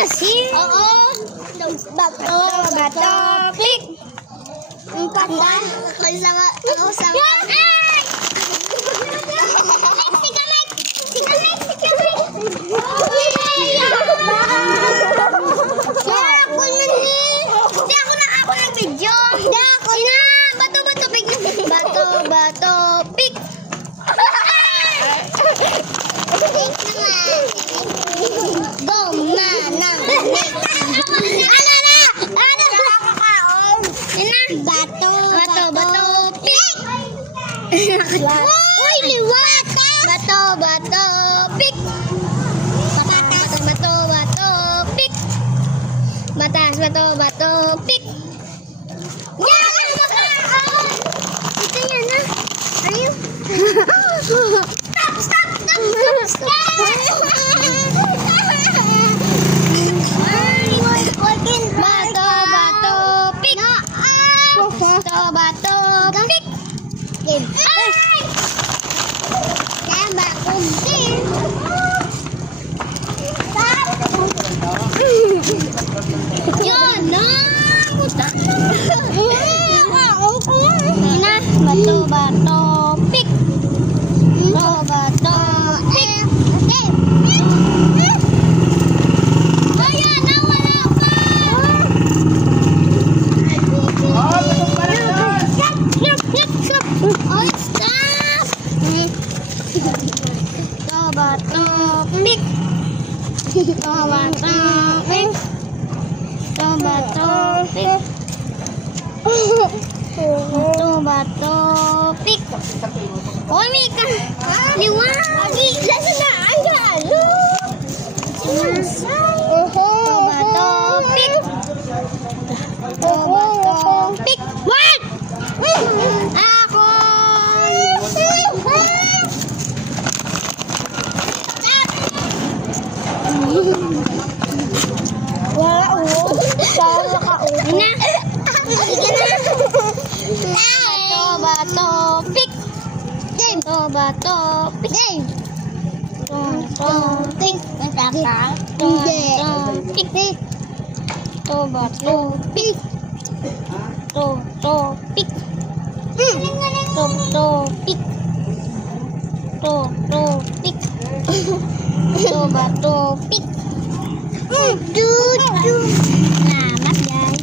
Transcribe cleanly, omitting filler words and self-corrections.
kasi. Oo. Bato, bato, pick. Ang panda. Ako sama. Ako nag-video. Ako na. Bato, bato, pick. Bato, bato, pick. Go, manang. Bato, bato, bato, pick. Uy, liwata. Bato, bato, pick. Batas, bato, bato, pick. Batas, bato, bato, pick. Ito yan na. Ayun. Bato, bato, pick. Bato, bato, pick. Game. Tama kong game. Yan na. Na, bato, bato, pick. Bato, bato, pick. Ayan, nawala pa. Oh, stop. Bato, pick. Bato, pick. Bato, pick. Bato, pick. Oh, Mika. Liwagi. Lasa na. Ang galo. Bato, pick. Bato, pick. What? Ako. Wala o. Saan naka-upo? Na. Bato, bato, pick. Game. Bato, pick. Game. Pick. Hindi. Pick. Bato, pick. Pick. Pick. Pick. Bato, pick. Salamat, guys.